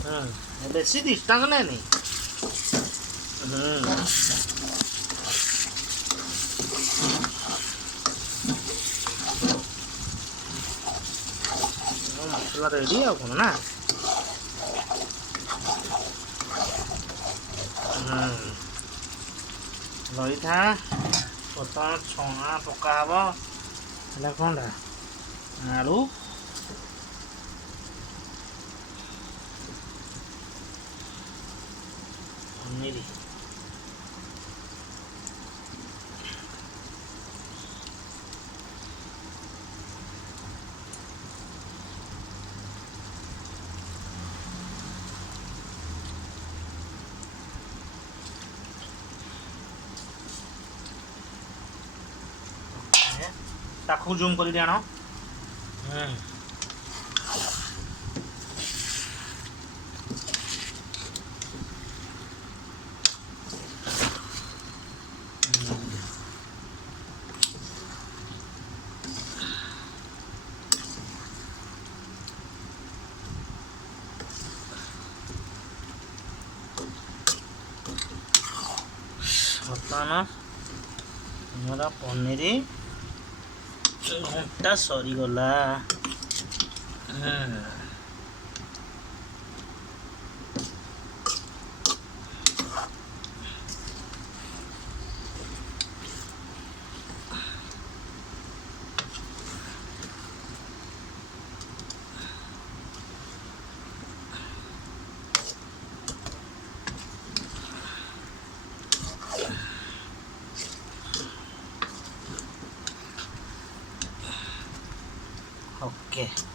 बेसी 30 टଙ୍କା नहीं मसला रेडी आ कौन ना रही था प्रथम छणा पका हम कौन आलू पनीर ताकू जूम कर आण बर्तमान हमारा पनीर घंटा सरीगला ओके